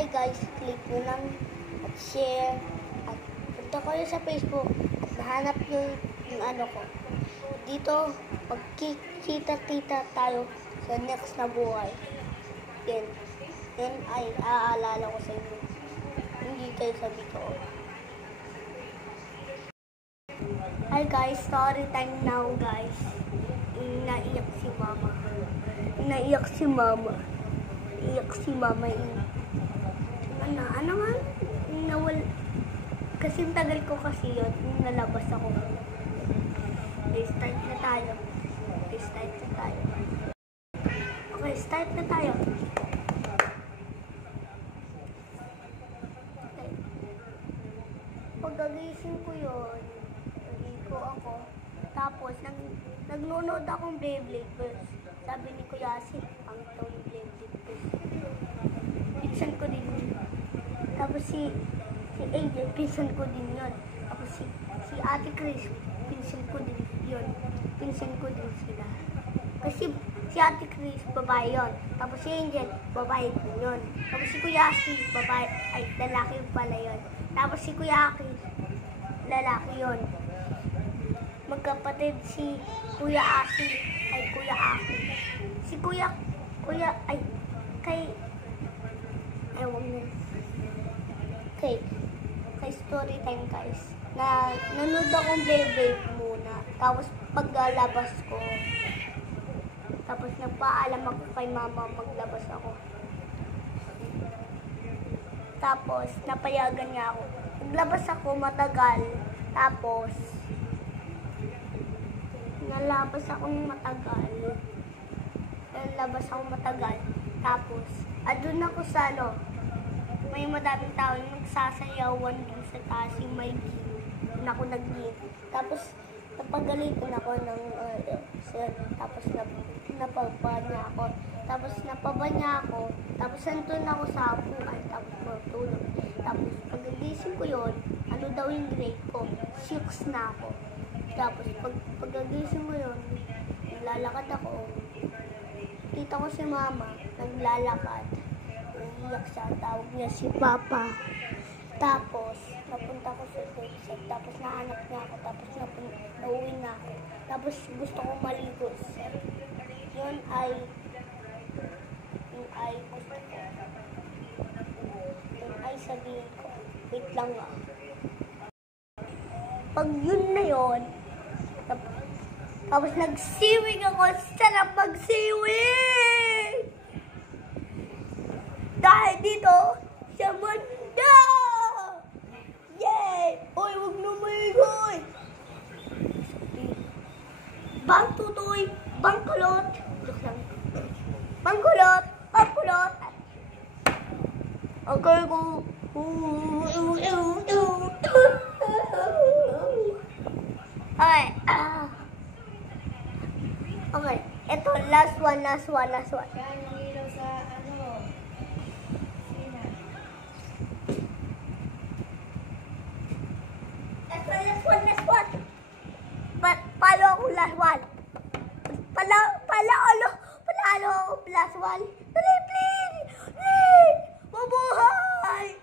Hi guys, click nyo lang at share at punta kayo sa Facebook at nahanap nyo yung ano ko. Dito, magkikita-kita tayo sa next na buhay. Yan ay aalala ko sa inyo. Hindi kayo sabi ko. Hi guys, story time now guys. Naiyak si mama. Iyak si mama. Ano man? Kasi tagal ko kasi yun. Nalabas ako. Start na tayo. Okay, start na tayo. Okay. Pagkagising ko yun, naligo ako. Tapos, nagnunood akong Beyblade Burst. Sabi ni Kuya Asi, ang ito yung Beyblade Burst. Pinsan ko din yun. Tapos si Angel, pinsan ko din yun. Tapos si Ate Chris, pinsan ko din yun. Pinsan ko din sila. Kasi si Ate Chris, babae yun. Tapos si Angel, babae din yun. Tapos si Kuya Asi, babae, ay lalaki pala yun. Tapos si Kuya Aki, lalaki yun. Magkapatid si Kuya Asi, ay Kuya Aki. Si Kuya, ay, ewan mo. Kay story time guys. Nanood akong Beyblade muna. Tapos paglalabas ko. Tapos nagpaalam ako kay mama maglabas ako. Tapos napayagan niya ako. Naglabas ako matagal. Tapos nalabas akong matagal. Tapos adun ako sa may madaming tao yung nagsasayawan din sa taas yung may gin. Doon ako nag-gin. Tapos, napagalitan ako ng tapos napaba niya ako. Tapos, nandun ako sa buhay. Tapos, matulog. Tapos, pag-agising ko yun, ano daw yung grade ko? 6 na ako. Tapos, pag-agising ko yun, naglalakad ako. Tita ko si mama, naglalakad. Iyak siya, tawag niya si Papa. Tapos, napunta ko sa sexet. Tapos, nahanap niya ako. Tapos, nauwi na ako. Tapos, gusto ko maligo. Yun ay gusto ko. Yun ay sabihin ko. Wait lang nga. Pag yun na yun, tapos nagsiwing ako. Sarap magsiwing! Dahil dito, sa mundo! Yay! Oy, huwag na maigoy! Bang tutoy, bang kulot. Bang kulot. Okay ko. Okay, ito, last one. Palo ako last one. Palo ako last one. Dali, please. Mabuhay.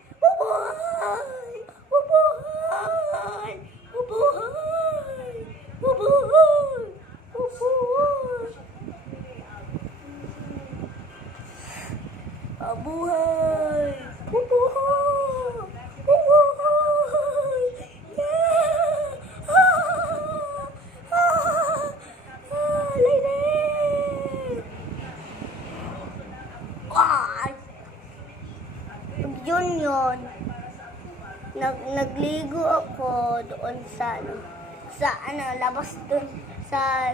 Yun. Nagligo ako doon sa labas doon sa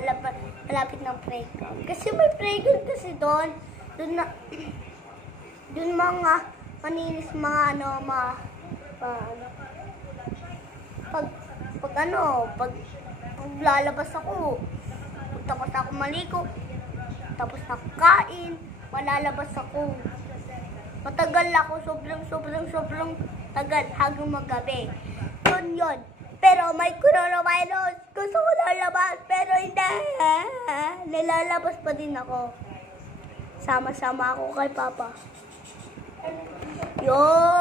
malapit ng playground. Kasi may playground kasi doon mga maninis pag lalabas ako, tapos ako maligo, tapos nakain, malalabas ako. Matagal ako, sobrang tagal hanggang magabi. Yun. Pero may coronavirus. Gusto ko lalabas, pero hindi. Nilalabas pa din ako. Sama-sama ako kay Papa. Yo!